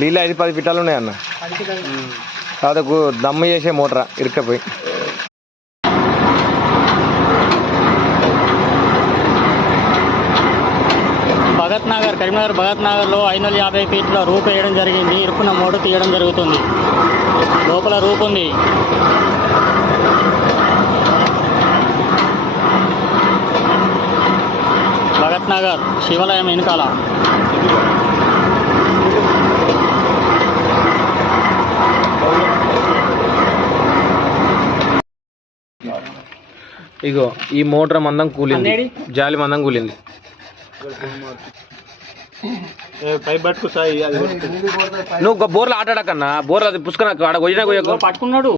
నీళ్ళు 5-10 ఫిట్టాలు ఉన్నాయి అన్న. కాదు దమ్ము చేసే మోటరా ఇరుక్కపోయి. భగత్ నగర్, కరీంనగర్ భగత్ నగర్లో 550 ఫీట్ల రూప్ వేయడం జరిగింది. ఇరుక్కున్న మోటార్ తీయడం జరుగుతుంది. లోపల రూప్ ఉంది. భగత్ నగర్ శివాలయం వెనుకాల. ఇగో ఈ మోటార్ మందం కూలింది, జాలి మందం కూలింది. నువ్వు బోర్లు ఆటాడకన్నా, బోర్లు అది పుష్కన ఆడ కొయ్యనా కొయ్యకు పట్టుకున్నాడు.